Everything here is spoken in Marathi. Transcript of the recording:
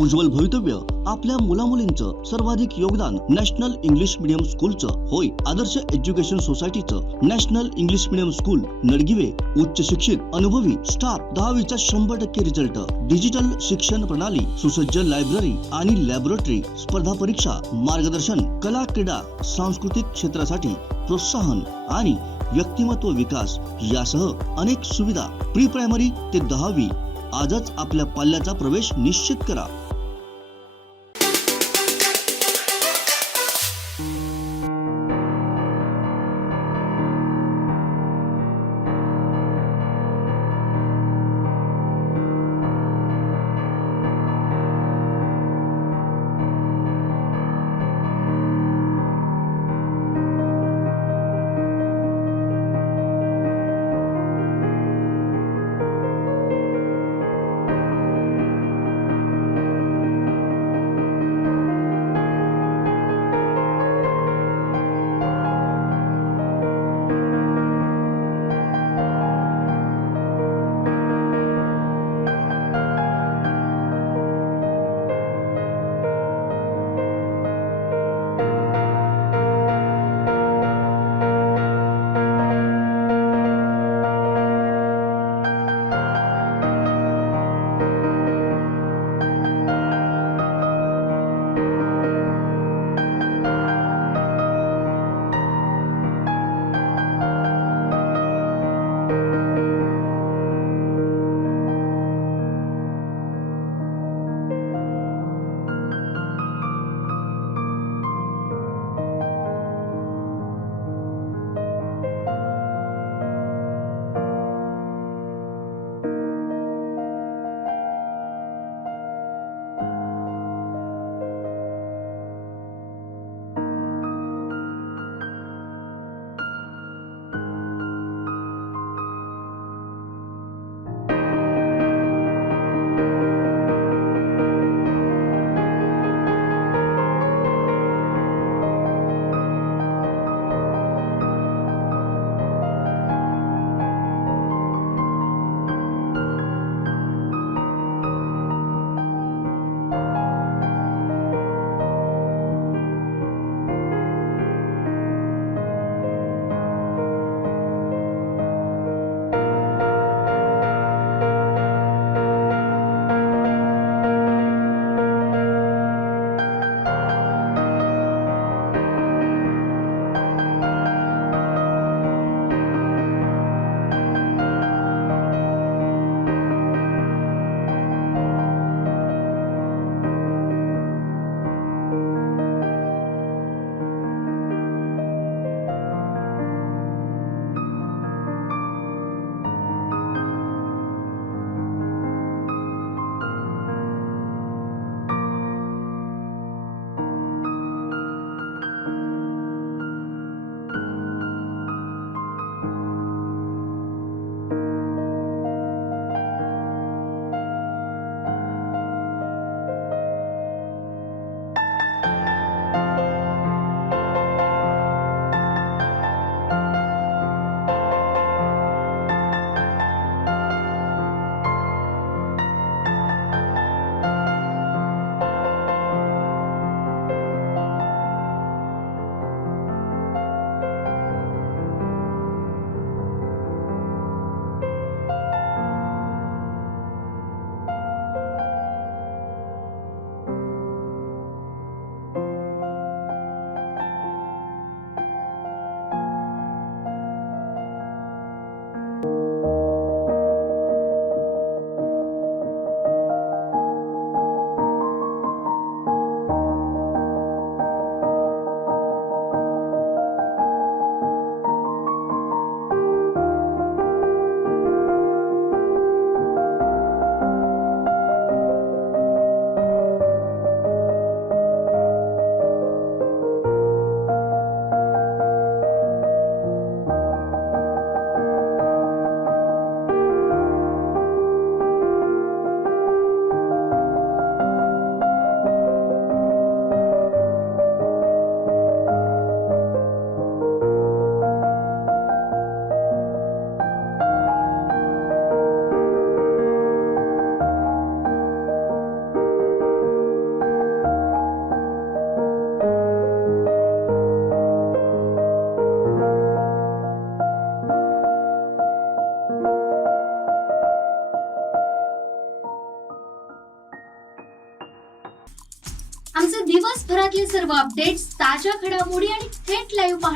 उज्ज्वल भवितव्य आपल्या मुलामुलींचं सर्वाधिक योगदान नॅशनल इंग्लिश मीडियम स्कूलचं होय. आदर्श education सोसायटीचं national English medium school नडगिवे उच्च शिक्षित अनुभवी स्टाफ 10वीचा 100% रिझल्ट, डिजिटल शिक्षण प्रणाली, सुसज्ज लायब्ररी आणि लॅबोरेटरी, स्पर्धा परीक्षा मार्गदर्शन, कला क्रीडा सांस्कृतिक क्षेत्रासाठी प्रोत्साहन आणि व्यक्तिमत्व विकास यासह अनेक सुविधा. प्री प्रायमरी ते 10वी आजच आपल्या पाल्याचा प्रवेश निश्चित करा. आमचे दिवसभरातले सर्व अपडेट्स, ताज्या घडामोडी आणि थेट लाईव्ह पाहण्यासाठी